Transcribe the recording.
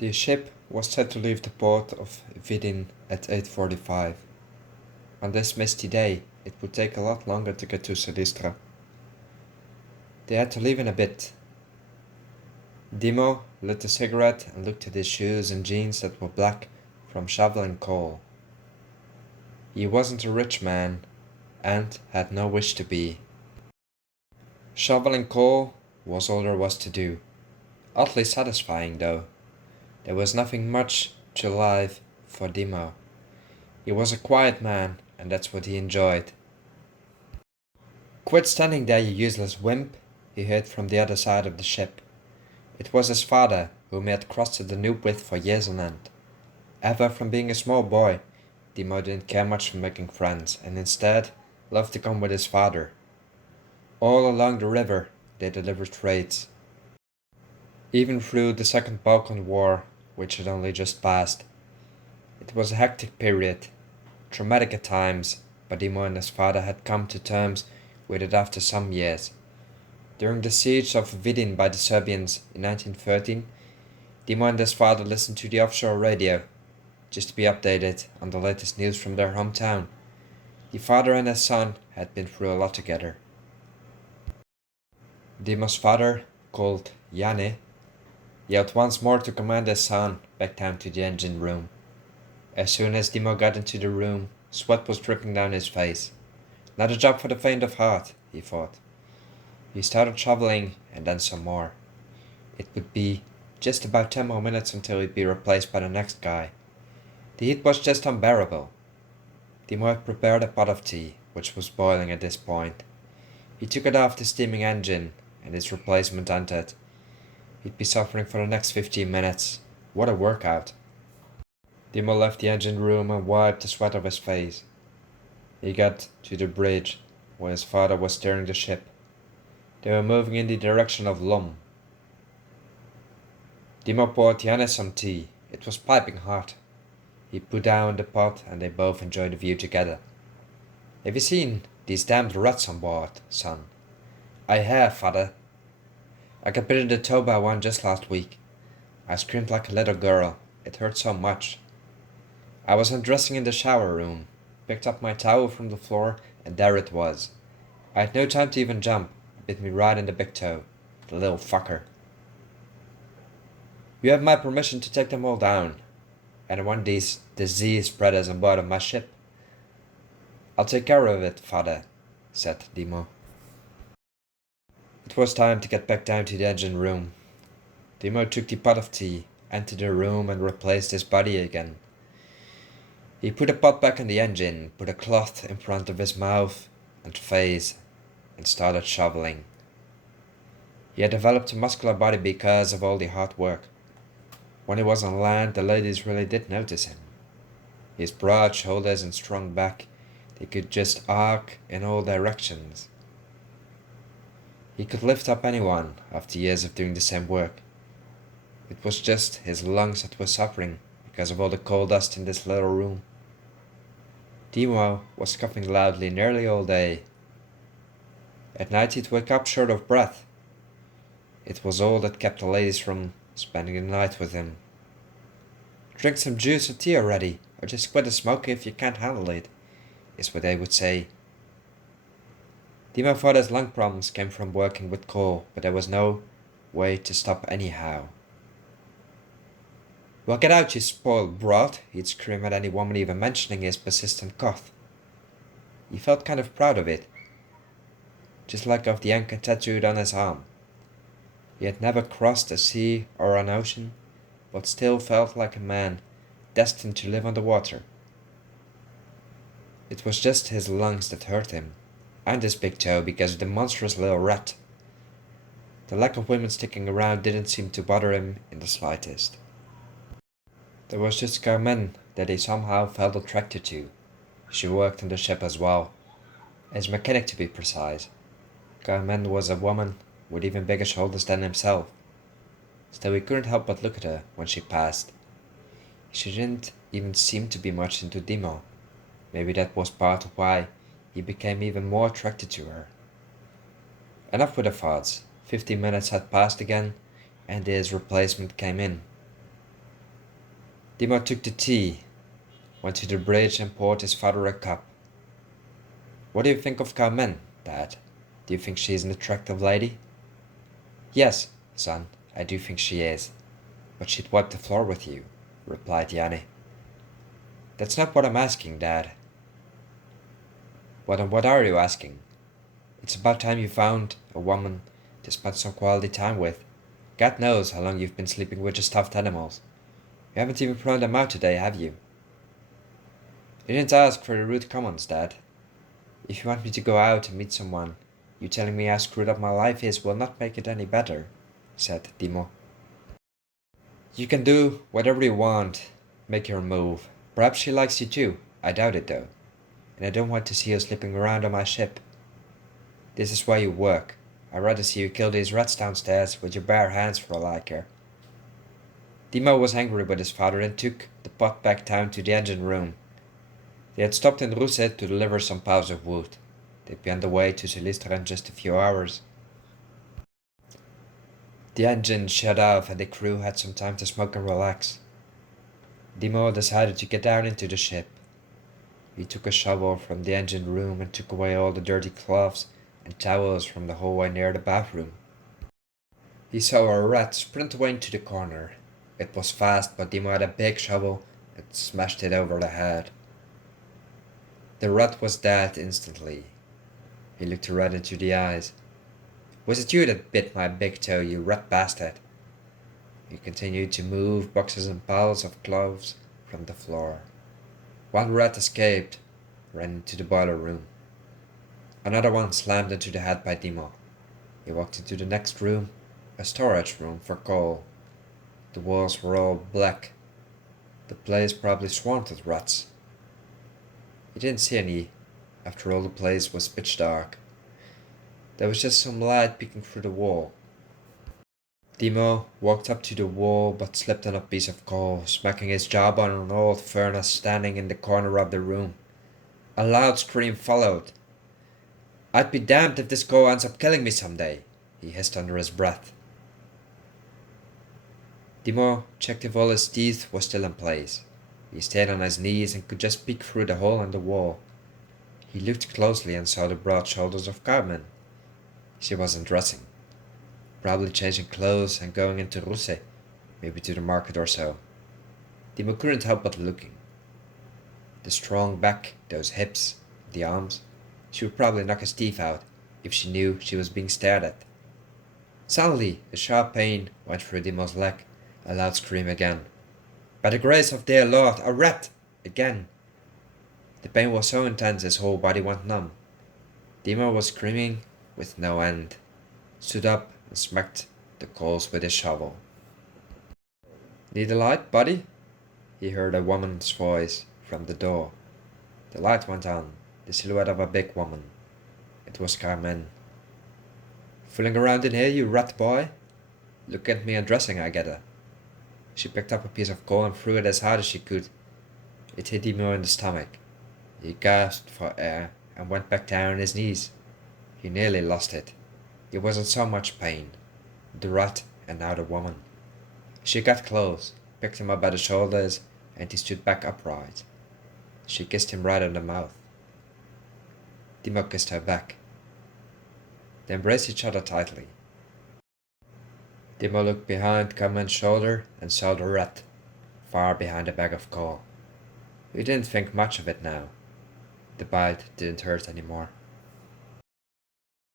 The ship was set to leave the port of Vidin at 8:45. On this misty day, it would take a lot longer to get to Silistra. They had to leave in a bit. Dimo lit a cigarette and looked at his shoes and jeans that were black from shoveling coal. He wasn't a rich man and had no wish to be. Shoveling coal was all there was to do. Oddly satisfying, though. There was nothing much to life for Dimo. He was a quiet man, and that's what he enjoyed. "Quit standing there, you useless wimp," he heard from the other side of the ship. It was his father, whom he had crossed the Danube with for years on end. Ever from being a small boy, Dimo didn't care much for making friends, and instead loved to come with his father. All along the river they delivered trades. Even through the Second Balkan War, which had only just passed. It was a hectic period, traumatic at times, but Dimo and his father had come to terms with it after some years. During the Siege of Vidin by the Serbians in 1913, Dimo and his father listened to the offshore radio, just to be updated on the latest news from their hometown. The father and his son had been through a lot together. Dimo's father, called Jane, yelled once more to command his son back down to the engine room. As soon as Dimo got into the room, sweat was dripping down his face. Not a job for the faint of heart, he thought. He started shoveling, and then some more. It would be just about 10 more minutes until he'd be replaced by the next guy. The heat was just unbearable. Dimo had prepared a pot of tea, which was boiling at this point. He took it off the steaming engine, and his replacement entered. He'd be suffering for the next 15 minutes. What a workout. Dimo left the engine room and wiped the sweat off his face. He got to the bridge, where his father was steering the ship. They were moving in the direction of Lom. Dimo poured Janne some tea. It was piping hot. He put down the pot and they both enjoyed the view together. "Have you seen these damned rats on board, son?" "I have, father. I got bit in the toe by one just last week. I screamed like a little girl. It hurt so much. I was undressing in the shower room, picked up my towel from the floor, and there it was. I had no time to even jump. It bit me right in the big toe. The little fucker. You have my permission to take them all down. I don't want these disease spreaders on board of my ship." "I'll take care of it, father," said Dimo. It was time to get back down to the engine room. Dimo took the pot of tea, entered the room and replaced his body again. He put the pot back in the engine, put a cloth in front of his mouth and face, and started shoveling. He had developed a muscular body because of all the hard work. When he was on land, the ladies really did notice him. His broad shoulders and strong back, they could just arc in all directions. He could lift up anyone after years of doing the same work. It was just his lungs that were suffering because of all the coal dust in this little room. Dimo was coughing loudly nearly all day. At night he'd wake up short of breath. It was all that kept the ladies from spending the night with him. "Drink some juice or tea already, or just quit the smoking if you can't handle it," is what they would say. Dimo thought his lung problems came from working with coal, but there was no way to stop anyhow. "Well, get out, you spoiled broad," he'd scream at any woman even mentioning his persistent cough. He felt kind of proud of it, just like of the anchor tattooed on his arm. He had never crossed a sea or an ocean, but still felt like a man destined to live on the water. It was just his lungs that hurt him, and his big toe because of the monstrous little rat. The lack of women sticking around didn't seem to bother him in the slightest. There was just Carmen that he somehow felt attracted to. She worked on the ship as well, as mechanic to be precise. Carmen was a woman with even bigger shoulders than himself. Still, he couldn't help but look at her when she passed. She didn't even seem to be much into Dimo. Maybe that was part of why he became even more attracted to her. Enough with the thoughts. 15 minutes had passed again, and his replacement came in. Dimo took the tea, went to the bridge and poured his father a cup. What do you think of Carmen, Dad? Do you think she is an attractive lady? Yes, son, I do think she is. But she'd wipe the floor with you, replied Yanni. That's not what I'm asking, Dad. What are you asking? It's about time you found a woman to spend some quality time with. God knows how long you've been sleeping with your stuffed animals. You haven't even thrown them out today, have you? You didn't ask for the rude comments, Dad. If you want me to go out and meet someone, you telling me how screwed up my life is will not make it any better, said Dimo. You can do whatever you want. Make your move. Perhaps she likes you too. I doubt it though. And I don't want to see you slipping around on my ship. This is why you work. I'd rather see you kill these rats downstairs with your bare hands for all I care. Dimo was angry with his father and took the pot back down to the engine room. They had stopped in Russe to deliver some piles of wood. They'd be on the way to Silistra in just a few hours. The engine shut off and the crew had some time to smoke and relax. Dimo decided to get down into the ship. He took a shovel from the engine room and took away all the dirty cloths and towels from the hallway near the bathroom. He saw a rat sprint away into the corner. It was fast, but Dimo had a big shovel and smashed it over the head. The rat was dead instantly. He looked the rat into the eyes. Was it you that bit my big toe, you rat bastard? He continued to move boxes and piles of clothes from the floor. One rat escaped, ran into the boiler room. Another one slammed into the head by Dimo. He walked into the next room, a storage room for coal. The walls were all black. The place probably swarmed with rats. He didn't see any. After all, the place was pitch dark. There was just some light peeking through the wall. Dimo walked up to the wall but slipped on a piece of coal, smacking his jaw on an old furnace standing in the corner of the room. A loud scream followed. I'd be damned if this coal ends up killing me someday, he hissed under his breath. Dimo checked if all his teeth were still in place. He stayed on his knees and could just peek through the hole in the wall. He looked closely and saw the broad shoulders of Carmen. She wasn't dressing. Probably changing clothes and going into Russe, maybe to the market or so. Dimo couldn't help but looking. The strong back, those hips, the arms. She would probably knock his teeth out if she knew she was being stared at. Suddenly, a sharp pain went through Dimo's leg. A loud scream again. By the grace of dear Lord, a rat! Again. The pain was so intense his whole body went numb. Dimo was screaming with no end. Stood up and smacked the coals with his shovel. Need a light, buddy? He heard a woman's voice from the door. The light went on, the silhouette of a big woman. It was Carmen. Fooling around in here, you rat boy? Look at me undressing, I gather. She picked up a piece of coal and threw it as hard as she could. It hit Dimo in the stomach. He gasped for air and went back down on his knees. He nearly lost it. He was in so much pain. The rat and now the woman. She got close, picked him up by the shoulders, and he stood back upright. She kissed him right on the mouth. Dimo kissed her back. They embraced each other tightly. Dimo looked behind Carmen's shoulder and saw the rat, far behind a bag of coal. He didn't think much of it now. The bite didn't hurt anymore.